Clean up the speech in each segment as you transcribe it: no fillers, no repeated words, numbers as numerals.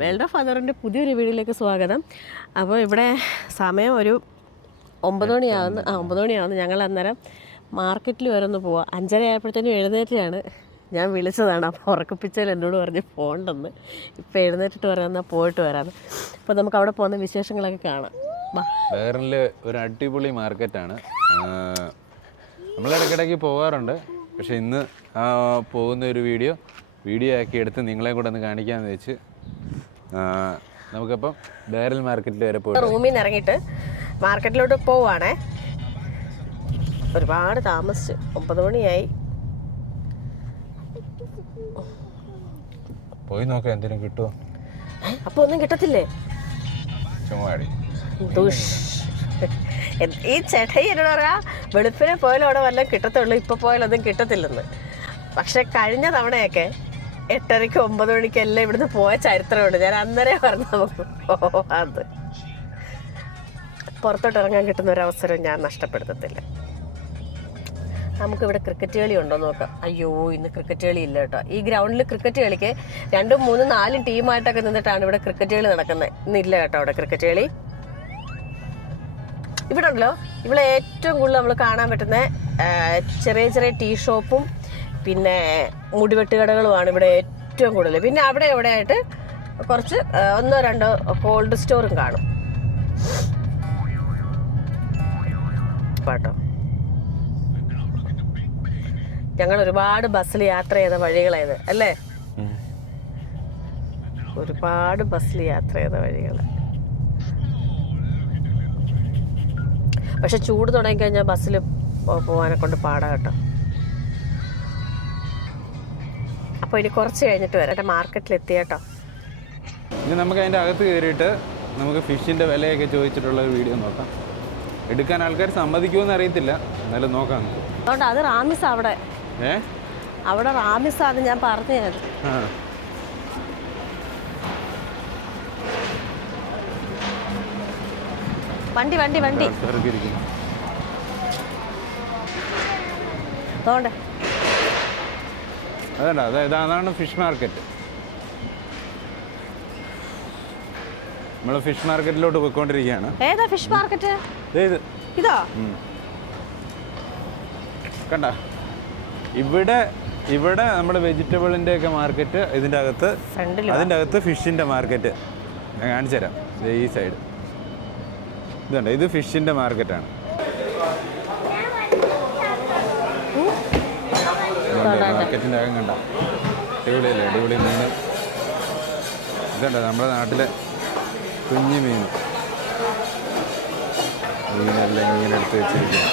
World of ഫാദറിൻ്റെ പുതിയൊരു വീഡിയോയിലേക്ക് സ്വാഗതം. അപ്പോൾ ഇവിടെ സമയം ഒരു 9 മണിയാവുന്നു. ഞങ്ങൾ അന്നേരം മാർക്കറ്റിൽ വരെ ഒന്ന് പോവാം. 5:30 ആയപ്പോഴത്തേനും എഴുന്നേറ്റാണ് ഞാൻ വിളിച്ചതാണ്. അപ്പോൾ ഉറക്കപ്പിച്ചാൽ എന്നോട് പറഞ്ഞ് പോകണ്ടെന്ന്. ഇപ്പോൾ എഴുന്നേറ്റിട്ട് വരാമെന്നാൽ പോയിട്ട് വരാമെന്ന്. അപ്പോൾ നമുക്ക് അവിടെ പോകുന്ന വിശേഷങ്ങളൊക്കെ കാണാം. ബഹ്റിനിൽ ഒരു അടിപൊളി മാർക്കറ്റാണ്. നമ്മൾ ഇടയ്ക്കിടയ്ക്ക് പോകാറുണ്ട്. പക്ഷേ ഇന്ന് പോകുന്ന ഒരു വീഡിയോ ആക്കി എടുത്ത് നിങ്ങളെ കൂടെ ഒന്ന് കാണിക്കാമെന്ന് വെച്ച് നമുക്കപ്പം ബഹ്റിൻ മാർക്കറ്റിൽ വരെ പോയി റൂമിൽ നിന്ന് ഇറങ്ങിയിട്ട് മാർക്കറ്റിലോട്ട് പോവുകയാണേ. ഒരുപാട് താമസിച്ച് 9 മണിയായി. പോയി നോക്കാം എന്തെങ്കിലും കിട്ടുമോ. അപ്പോൾ ഒന്നും കിട്ടത്തില്ലേ? ചുമ്മാടി ഈ ചേട്ടായി എന്നോട് പറയാ വെളുപ്പിനെ പോയാലും അവിടെ വല്ലതും കിട്ടത്തുള്ളൂ, ഇപ്പോൾ പോയാലൊന്നും കിട്ടത്തില്ലെന്ന്. പക്ഷെ കഴിഞ്ഞ തവണയൊക്കെ 8:30 9 മണിക്കെല്ലാം ഇവിടുന്ന് പോയ ചരിത്രമുണ്ട്. ഞാൻ അന്നേരം പറഞ്ഞു നമുക്ക് പോവാത്. പുറത്തോട്ട് ഇറങ്ങാൻ കിട്ടുന്ന ഒരവസരം ഞാൻ നഷ്ടപ്പെടുത്തത്തില്ല. നമുക്കിവിടെ ക്രിക്കറ്റ് കളി ഉണ്ടോ നോക്കാം. അയ്യോ, ഇന്ന് ക്രിക്കറ്റ് കളി ഇല്ല കേട്ടോ. ഈ ഗ്രൗണ്ടിൽ ക്രിക്കറ്റ് കളിക്ക് 2, 3, 4 ടീമായിട്ടൊക്കെ നിന്നിട്ടാണ് ഇവിടെ ക്രിക്കറ്റ് കളി നടക്കുന്നത്. ഇന്നില്ല കേട്ടോ അവിടെ ക്രിക്കറ്റ് കളി. ഇവിടെ ഉണ്ടല്ലോ, ഇവിടെ ഏറ്റവും കൂടുതൽ നമ്മൾ കാണാൻ പറ്റുന്ന ചെറിയ ചെറിയ ടീ ഷോപ്പും പിന്നെ മുടിവെട്ട് കടകളുമാണ് ഇവിടെ ഏറ്റവും കൂടുതൽ. പിന്നെ അവിടെ ഇവിടെ ആയിട്ട് കുറച്ച് 1, 2 കോൾഡ് സ്റ്റോറും കാണും കേട്ടോ. ഞങ്ങൾ ഒരുപാട് ബസ്സിൽ യാത്ര ചെയ്ത വഴികളായത് അല്ലേ? ഒരുപാട് ബസ്സിൽ യാത്ര ചെയ്ത വഴികൾ. പക്ഷെ ചൂട് തുടങ്ങിക്കഴിഞ്ഞാൽ ബസ്സിൽ പോകാനെ കൊണ്ട് പാടാ കേട്ടോ. അപ്പോൾ ഇനി കുറച്ച് കഴിഞ്ഞിട്ട് വരാം. മാർക്കറ്റിൽ എത്തി കേട്ടോ. ഇനി നമുക്ക് അതിൻ്റെ അകത്ത് കയറിയിട്ട് നമുക്ക് ഫിഷിൻ്റെ വിലയൊക്കെ ചോദിച്ചിട്ടുള്ള ഒരു വീഡിയോ നോക്കാം. എടുക്കാൻ ആൾക്കാർ സമ്മതിക്കുമെന്ന് അറിയത്തില്ല, എന്നാലും നോക്കാം. അതുകൊണ്ട് അത് റാമിസ് അവിടെ റാമിസ് അത് ഞാൻ പറഞ്ഞത്. വണ്ടി അതാണ് ഫിഷ് മാർക്കറ്റ്. നമ്മൾ ഫിഷ് മാർക്കറ്റിലോട്ട് പോയിക്കൊണ്ടിരിക്കുകയാണ്. ഏതാ ഫിഷ് മാർക്കറ്റ്? ഇതാ കണ്ട, ഇവിടെ നമ്മുടെ വെജിറ്റബിളിൻ്റെ ഒക്കെ മാർക്കറ്റ്, അതിൻ്റെ അകത്ത് ഫിഷിൻ്റെ മാർക്കറ്റ്. ഞാൻ കാണിച്ചു തരാം. ഈ സൈഡ് ഇതുണ്ട്, ഇത് ഫിഷിൻ്റെ മാർക്കറ്റാണ്. മാർക്കറ്റിൻ്റെ അകം കണ്ട, അടിപൊളിയല്ലേ? അടിപൊളി മീൻ ഇതുണ്ട്, നമ്മുടെ നാട്ടിലെ കുഞ്ഞു മീനെല്ലാം ഇങ്ങനെ എടുത്ത് വെച്ചിരിക്കുന്നു.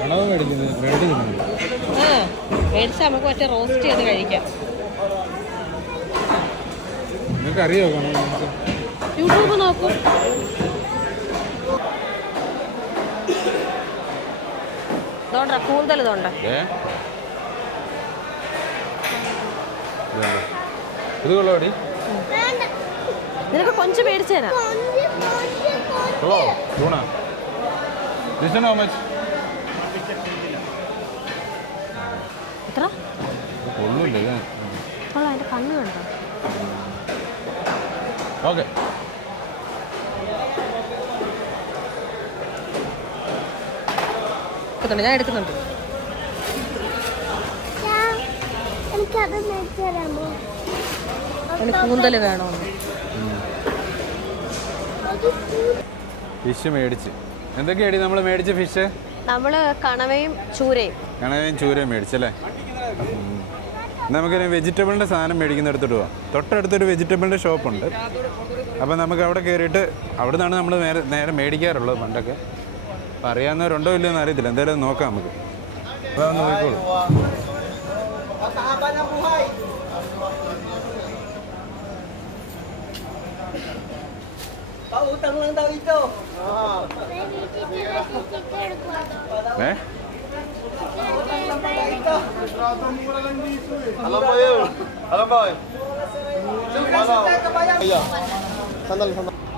കണവ് മേടിക്കുന്നത് മേടിച്ചാൽ നമുക്ക് മറ്റേ റോസ്റ്റ് ചെയ്ത് കഴിക്കാം. നിങ്ങൾക്ക് അറിയോ കണവ്? യൂട്യൂബ് നോക്കും. കൂന്തൽ ഇതുണ്ട്. ഇത് കൊള്ളോടി, നിനക്ക് കൊഞ്ച് മേടിച്ചു തരാം. എത്ര കൊള്ളൂല്ലേ? അതിന്റെ കണ്ണ് കണ്ടോ? ഓക്കെ, ഞാൻ എടുക്കുന്നുണ്ട്. കൂന്തൽ വേണോ? ഫിഷ് മേടിച്ച് എന്തൊക്കെയാടി നമ്മൾ മേടിച്ച ഫിഷ്? നമ്മള് കണവയും ചൂരയും മേടിച്ചല്ലേ. നമുക്കൊരു വെജിറ്റബിളിൻ്റെ സാധനം മേടിക്കുന്നിടത്തോട്ട് പോവാം. തൊട്ടടുത്തൊരു വെജിറ്റബിളിൻ്റെ ഷോപ്പുണ്ട്. അപ്പോൾ നമുക്ക് അവിടെ കയറിയിട്ട് അവിടെ നിന്നാണ് നമ്മൾ നേരെ മേടിക്കാറുള്ളത് പണ്ടൊക്കെ. അപ്പം അറിയാവുന്നവരുണ്ടോ ഇല്ലയോ എന്ന് അറിയത്തില്ല. എന്തായാലും നോക്കാം നമുക്ക്. അതൊന്ന് നോക്കിക്കോളൂ.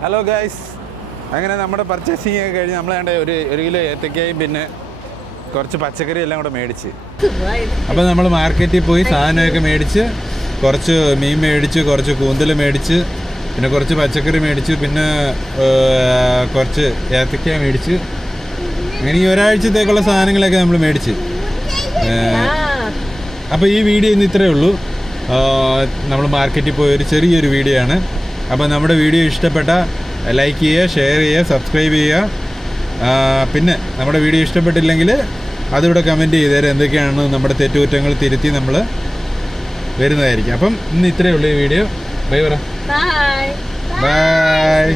ഹലോ ഗൈസ്, അങ്ങനെ നമ്മുടെ പർച്ചേസിങ് ഒക്കെ കഴിഞ്ഞ് നമ്മൾ വേണ്ട ഒരു കിലോ ഏത്തക്കയും പിന്നെ കുറച്ച് പച്ചക്കറി എല്ലാം കൂടെ മേടിച്ച്. അപ്പോൾ നമ്മൾ മാർക്കറ്റിൽ പോയി സാധനമൊക്കെ മേടിച്ച്, കുറച്ച് മീൻ മേടിച്ച്, കുറച്ച് കൂന്തൽ മേടിച്ച്, പിന്നെ കുറച്ച് പച്ചക്കറി മേടിച്ച്, പിന്നെ കുറച്ച് ഏത്തക്ക മേടിച്ച്, അങ്ങനെ ഈ ഒരാഴ്ചത്തേക്കുള്ള സാധനങ്ങളൊക്കെ നമ്മൾ മേടിച്ച്. അപ്പോൾ ഈ വീഡിയോ ഇന്ന് ഇത്രയേ ഉള്ളൂ. നമ്മൾ മാർക്കറ്റിൽ പോയ ഒരു ചെറിയൊരു വീഡിയോ ആണ്. അപ്പോൾ നമ്മുടെ വീഡിയോ ഇഷ്ടപ്പെട്ട ലൈക്ക് ചെയ്യുക, ഷെയർ ചെയ്യുക, സബ്സ്ക്രൈബ് ചെയ്യുക. പിന്നെ നമ്മുടെ വീഡിയോ ഇഷ്ടപ്പെട്ടില്ലെങ്കിൽ അതിവിടെ കമൻറ്റ് ചെയ്തേരം. എന്തൊക്കെയാണ് നമ്മുടെ തെറ്റുകുറ്റങ്ങൾ തിരുത്തി നമ്മൾ വരുന്നതായിരിക്കും. അപ്പം ഇന്ന് ഇത്രയേ ഉള്ളൂ ഈ വീഡിയോ. ബൈ പറ. ബൈ.